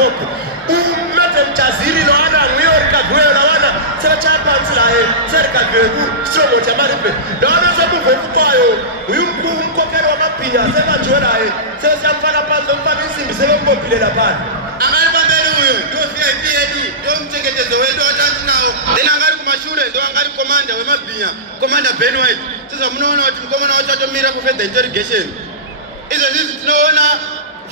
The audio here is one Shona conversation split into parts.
gogo umethe mjaziri lo ana nguyorikagweyo lawana sebechaya phansi laye serikagweyo ku-strong jamaribe lawana sebuvokutwayo uyumkhokheli wamabhinya sebanjwe laye sebesiyamfaka phansi omfaka insimbi sebembophile laphana angalibambeli uyo ndo VIP yedu ndo mchengetezo wedu watanzi nawo then angari kumashure ndo angari komanda wemabhinya komanda Ben White sasa munoona kuti mukomana wacho atomira kufedza interrogation izvo zvizi tinoona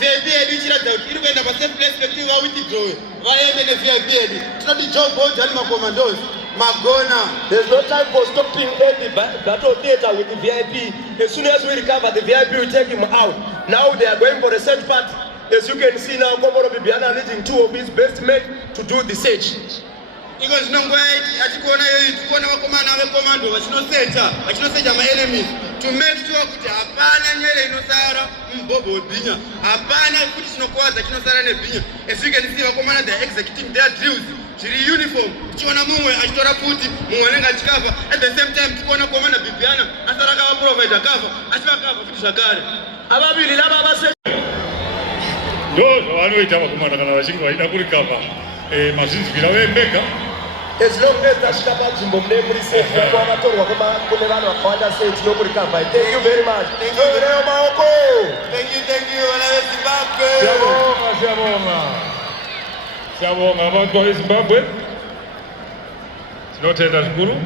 VIP yedu ichiratidza kuti iri kuenda pasafe perspective vawithdraw vaende neVIP yedu tinoti Joe Biden makommandos magona. There's no time for stopping any battle theater with the VIP. As soon as we recover the VIP, we take him out. Now they are going for the search part. As you can see now, Komoro Bibiana leading two of his best men to do the search. Because nongwaiti achikuona yoyi tikuona vakomana vekomando vachinosecha maenemies to make sure kuti hapana nyele inosara mubhobho bhinya, hapana kuti chinokuwadza chinosara nebhinya. As you can see vakomana they are executing their drills zviri uniform, tichiona mumwe achitora futi mumwe anenge achikava. At the same time tikuona komanda Bibiana asara akavaprovide cover achivakava futi zvakare. Avaviri lava vase ndo zvavanoita vakomana kana vachinge vaida kurikava mazvinzwira vembega. As long as tasvika panzvimbo mune muri safe kwavatorwa kune vanhu vakawanda sei tinokurikavha. Thank you very much. Leo maoko. Thank you vana veZimbabwe. Siyabonga abantu beZimbabwe. Tinotenda zvikuru.